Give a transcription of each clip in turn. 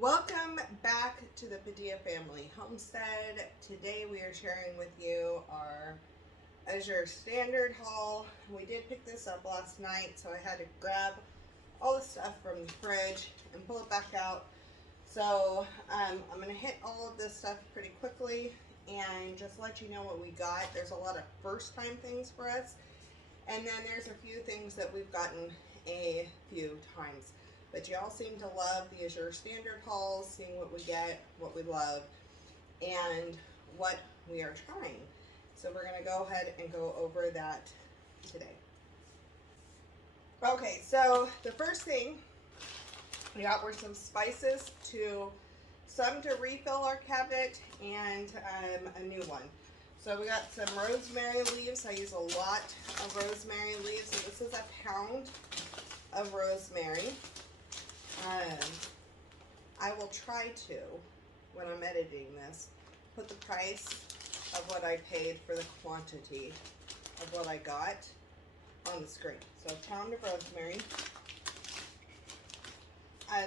Welcome back to the Padilla Family Homestead. Today we are sharing with you our Azure standard haul. We did pick this up last night, so I had to grab all the stuff from the fridge and pull it back out. So I'm going to hit all of this stuff pretty quickly and just let you know what we got. There's a lot of first time things for us, and then there's a few things that we've gotten a few times. But y'all seem to love the Azure standard hauls, seeing what we get, what we love, and what we are trying. So we're going to go ahead and go over that today. Okay, so the first thing we got were some spices, some to refill our cabinet, and a new one. So we got some rosemary leaves. I use a lot of rosemary leaves. So this is a pound of rosemary. I will try to, when I'm editing this, put the price of what I paid for the quantity of what I got on the screen. So a pound of rosemary.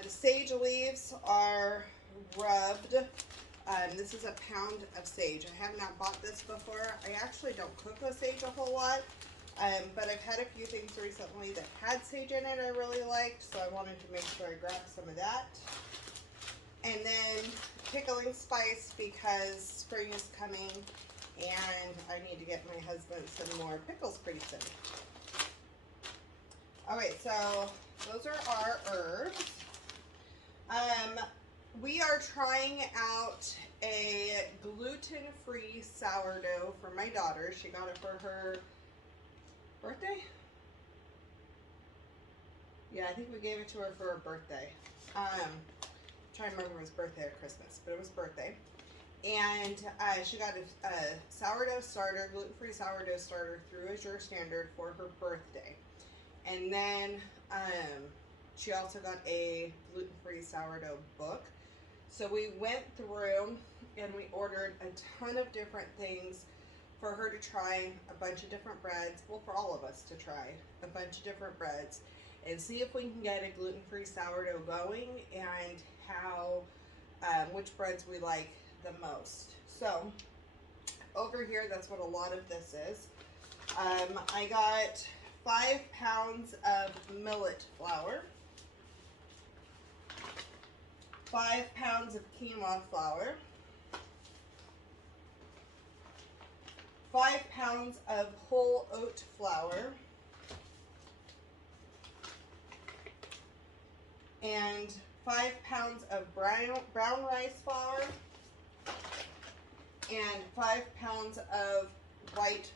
The sage leaves are rubbed. This is a pound of sage. I have not bought this before. I actually don't cook with sage a whole lot. But I've had a few things recently that had sage in it I really liked, so I wanted to make sure I grabbed some of that. And then pickling spice, because spring is coming and I need to get my husband some more pickles pretty soon. Alright, so those are our herbs. We are trying out a gluten-free sourdough for my daughter. She got it for her birthday? Yeah, I think we gave it to her for her birthday. Trying to remember if it was birthday or Christmas, but it was birthday. And she got a sourdough starter, gluten-free sourdough starter through Azure Standard for her birthday. And then she also got a gluten-free sourdough book. So we went through and we ordered a ton of different things for her to try, a bunch of different breads, well, for all of us to try a bunch of different breads and see if we can get a gluten-free sourdough going and how, which breads we like the most. So over here, that's what a lot of this is. I got 5 pounds of millet flour, 5 pounds of quinoa flour, 5 pounds of whole oat flour, and 5 pounds of brown rice flour, and 5 pounds of white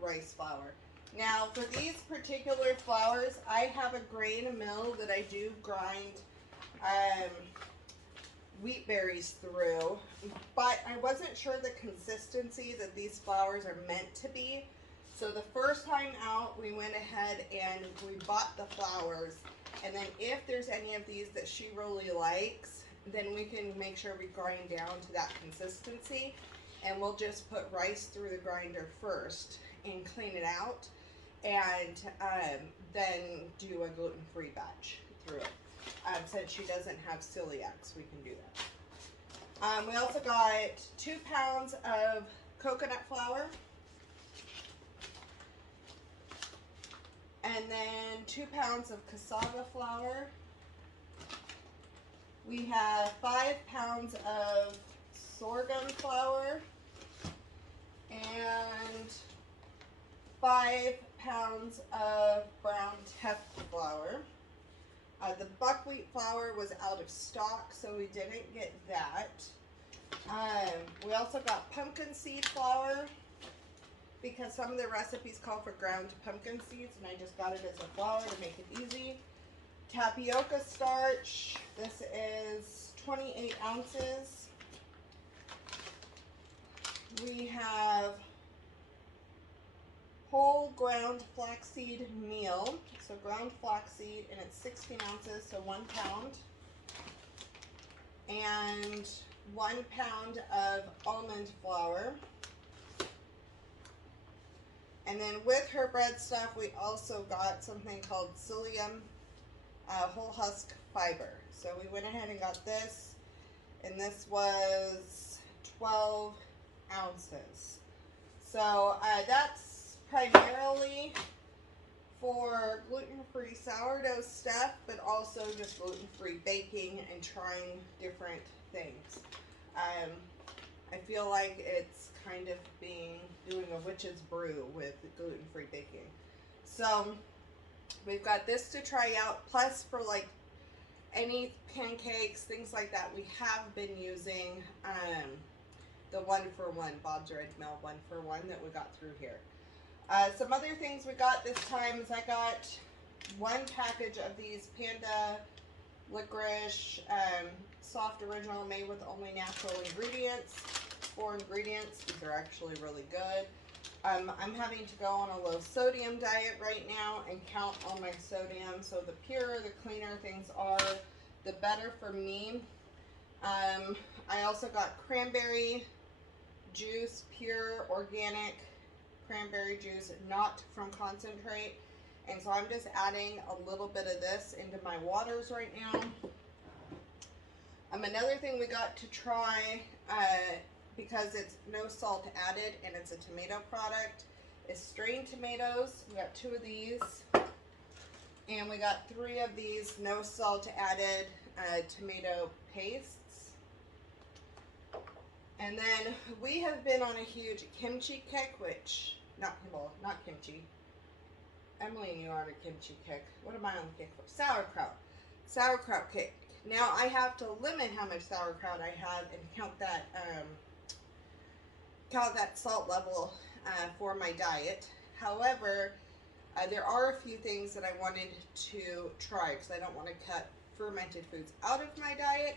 rice flour. Now, for these particular flours, I have a grain mill that I do grind wheat berries through, but I wasn't sure the consistency that these flours are meant to be. So the first time out, we went ahead and we bought the flours, and then if there's any of these that she really likes, then we can make sure we grind down to that consistency, and we'll just put rice through the grinder first and clean it out, and then do a gluten-free batch through it. Since she doesn't have celiacs, we can do that. We also got 2 pounds of coconut flour, and then 2 pounds of cassava flour. We have 5 pounds of sorghum flour and 5 pounds of brown teff flour. The buckwheat flour was out of stock, so we didn't get that. We also got pumpkin seed flour, because some of the recipes call for ground pumpkin seeds, and I just got it as a flour to make it easy. Tapioca starch, this is 28 ounces. We have whole ground flaxseed meal, so ground flaxseed, and it's 16 ounces, so 1 pound. And 1 pound of almond flour. And then with her bread stuff, we also got something called psyllium whole husk fiber. So we went ahead and got this, and this was 12 ounces. So that's primarily for gluten-free sourdough stuff, but also just gluten-free baking and trying different things. I feel like it's kind of doing a witch's brew with gluten-free baking. So we've got this to try out, plus for like any pancakes, things like that, we have been using the 1-for-1, Bob's Red Mill 1-for-1 that we got through here. Some other things we got this time is I got one package of these Panda licorice soft original made with only natural ingredients. 4 ingredients. These are actually really good. I'm having to go on a low sodium diet right now and count all my sodium. So the purer, the cleaner things are, the better for me. I also got cranberry juice, pure organic cranberry juice, not from concentrate. And so I'm just adding a little bit of this into my waters right now. Another thing we got to try, because it's no salt added and it's a tomato product, is strained tomatoes. We got 2 of these, and we got 3 of these no salt added tomato pastes. And then we have been on a huge kimchi kick, which, not kimchi. Emily and you are on a kimchi kick. What am I on the kick for? Sauerkraut. Sauerkraut kick. Now I have to limit how much sauerkraut I have and count that salt level for my diet. However, there are a few things that I wanted to try because I don't want to cut fermented foods out of my diet.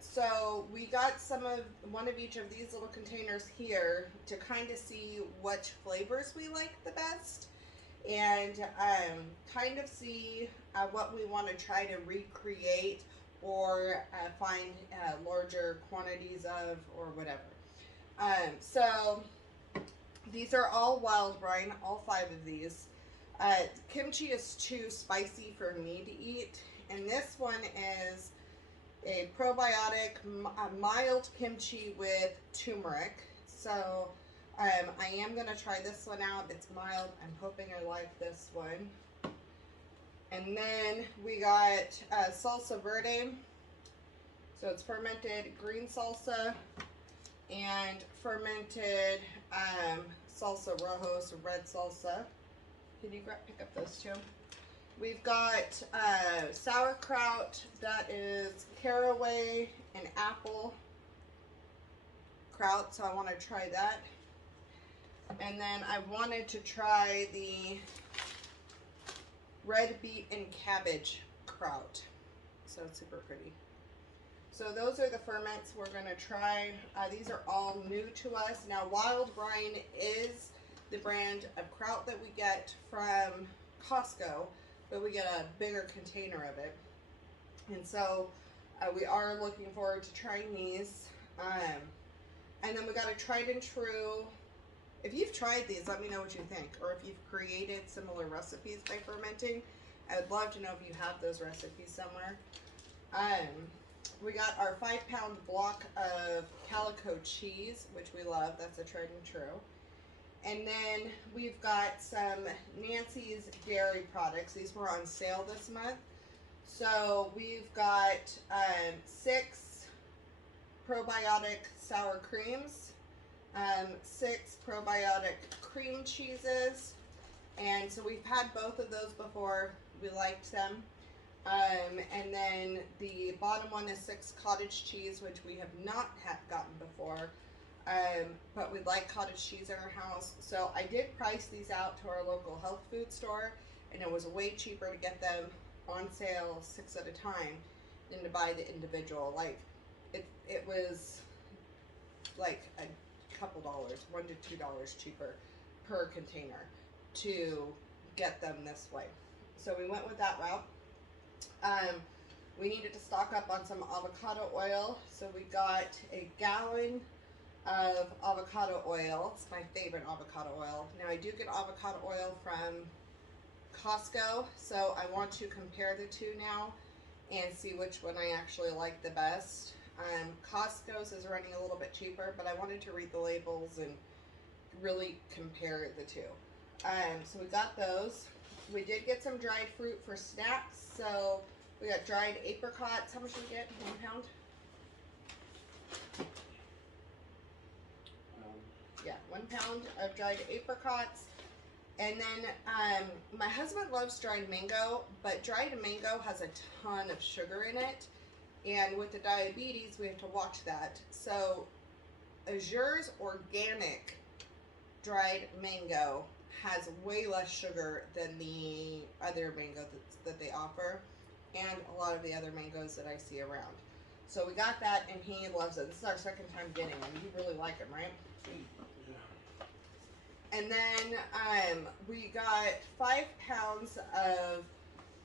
So we got one of each of these little containers here to kind of see which flavors we like the best, and kind of see what we want to try to recreate or find larger quantities of or whatever. So these are all wild brine, all 5 of these. Kimchi is too spicy for me to eat, and this one is a probiotic mild kimchi with turmeric. So I am going to try this one out. It's mild. I'm hoping I like this one. And then we got salsa verde. So it's fermented green salsa and fermented salsa rojo, so red salsa. Can you pick up those 2? We've got sauerkraut that is caraway and apple kraut, so I want to try that. And then I wanted to try the red beet and cabbage kraut. So it's super pretty. So those are the ferments we're going to try. These are all new to us. Now, Wild Brine is the brand of kraut that we get from Costco, but we get a bigger container of it. And so we are looking forward to trying these. And then we got a tried and true. If you've tried these, let me know what you think. Or if you've created similar recipes by fermenting, I would love to know if you have those recipes somewhere. We got our 5-pound block of calico cheese, which we love. That's a tried and true. And then we've got some Nancy's dairy products. These were on sale this month. So we've got 6 probiotic sour creams, 6 probiotic cream cheeses. And so we've had both of those before. We liked them. And then the bottom one is 6 cottage cheese, which we have not gotten before. But we like cottage cheese in our house. So I did price these out to our local health food store, and it was way cheaper to get them on sale 6 at a time than to buy the individual. Like it was like a couple dollars, $1 to $2 cheaper per container to get them this way. So we went with that route. We needed to stock up on some avocado oil, so we got a gallon of avocado oil. It's my favorite avocado oil. Now I do get avocado oil from Costco, so I want to compare the two now and see which one I actually like the best. Costco's is running a little bit cheaper, but I wanted to read the labels and really compare the two. So we got those. We did get some dried fruit for snacks. So we got dried apricots. How much did we get? 1 pound? Yeah, 1 pound of dried apricots. And then my husband loves dried mango, but dried mango has a ton of sugar in it. And with the diabetes, we have to watch that. So Azure's organic dried mango has way less sugar than the other mango that they offer, and a lot of the other mangoes that I see around. So we got that, and he loves it. This is our second time getting them. You really like them, right? Yeah. And then we got 5 pounds of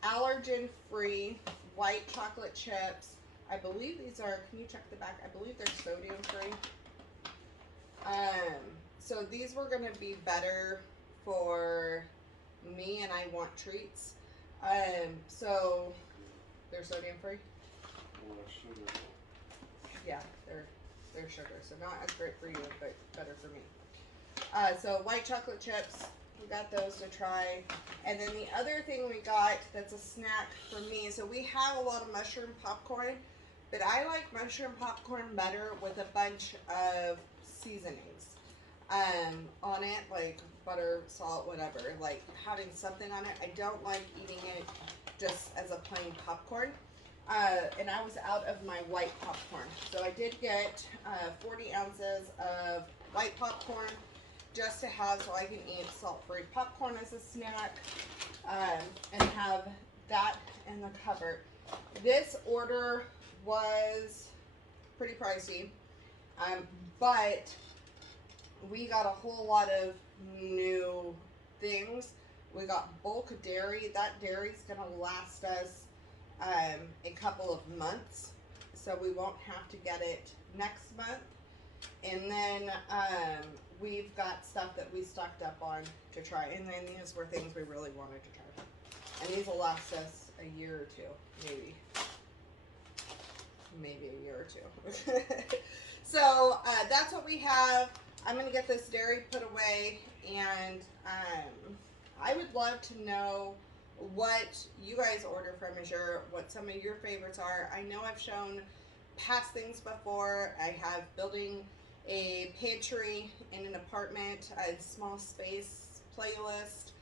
allergen-free white chocolate chips. I believe these are, can you check the back? I believe they're sodium-free. So these were going to be better for me, and I want treats. So they're sodium free. Sugar. Yeah, they're sugar, so not as great for you, but better for me. So white chocolate chips, we got those to try. And then the other thing we got that's a snack for me, so we have a lot of mushroom popcorn, but I like mushroom popcorn better with a bunch of seasonings on it, like butter, salt, whatever, like having something on it. I don't like eating it just as a plain popcorn. And I was out of my white popcorn, so I did get 40 ounces of white popcorn just to have, so I can eat salt-free popcorn as a snack, and have that in the cupboard. This order was pretty pricey, but we got a whole lot of new things. We got bulk dairy. That dairy's gonna last us a couple of months, so we won't have to get it next month. And then we've got stuff that we stocked up on to try, and then these were things we really wanted to try, and these will last us a year or two, maybe a year or two. So that's what we have. I'm gonna get this dairy put away, and I would love to know what you guys order from Azure, what some of your favorites are. I know I've shown past things before. I have building a pantry in an apartment, a small space playlist,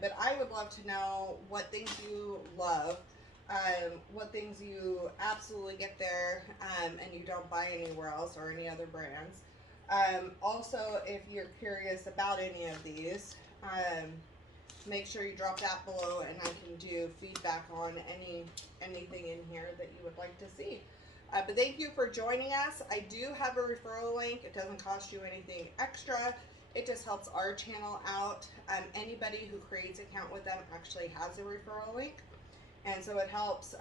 but I would love to know what things you love, what things you absolutely get there and you don't buy anywhere else or any other brands. Also, if you're curious about any of these, make sure you drop that below, and I can do feedback on anything in here that you would like to see. But thank you for joining us. I do have a referral link. It doesn't cost you anything extra. It just helps our channel out. Anybody who creates an account with them actually has a referral link. And so it helps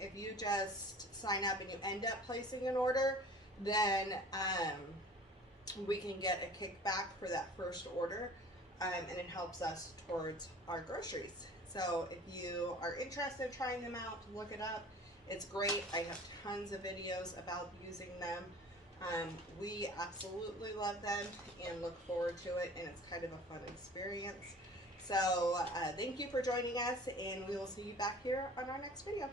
if you just sign up and you end up placing an order, then we can get a kickback for that first order, and it helps us towards our groceries. So if you are interested in trying them out, look it up. It's great. I have tons of videos about using them. We absolutely love them and look forward to it, and it's kind of a fun experience. So thank you for joining us, and we will see you back here on our next video.